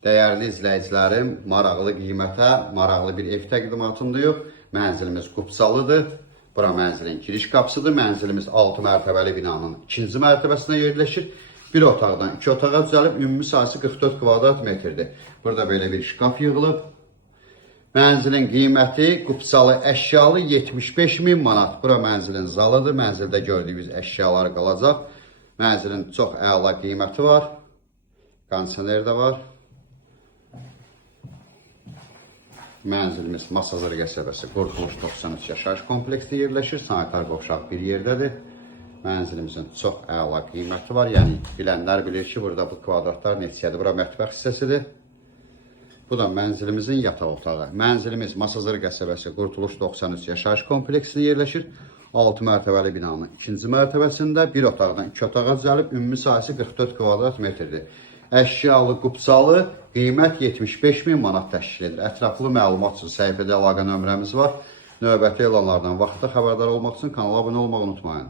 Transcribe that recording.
Dəyərli izləyicilərim, maraqlı qiymətə, maraqlı bir ev təqdimatındayıq. Mənzilimiz Qubsalıdır. Bura mənzilin giriş qapısıdır. Mənzilimiz 6 mərtəbəli binanın 2-ci mərtəbəsində yerləşir. Bir otaqdan 2 otağa düzəlib, ümumi sahəsi 44 kvadrat metrdir. Burada belə bir şkaf yığılıb. Mənzilin qiyməti Qubsalı əşyalı 75.000 manat. Bura mənzilin zalıdır. Mənzildə gördüyünüz əşyalar qalacaq. Mənzilin çox əla qiyməti var. Kondisioner də var. Mənzilimiz Masazır qəsəbəsi Qurtuluş 93 yaşayış kompleksdə yerləşir. Sanitar qovşaq bir yerdədir. Mənzilimizin çox əla qiyməti var. Yəni bilənlər bilir ki, burada bu kvadratlar neçəyədir. Bura mətbəx hissəsidir. Bu da mənzilimizin yataq otağı. Mənzilimiz Masazır qəsəbəsi Qurtuluş 93 yaşayış kompleksində yerləşir. 6 mərtəbəli binanın 2-ci mərtəbəsində bir otaqdan 2 otağa düzəlib, ümumi sahəsi 44 kvadrat metrdir. Əşyalı Qubsalı qiymət 75.000 manat təşkil edir. Ətraflı məlumat üçün səhifədə əlaqə nömrəmiz var. Növbəti elanlardan vaxtda xəbərdar olmaq üçün kanala abunə olmağı unutmayın.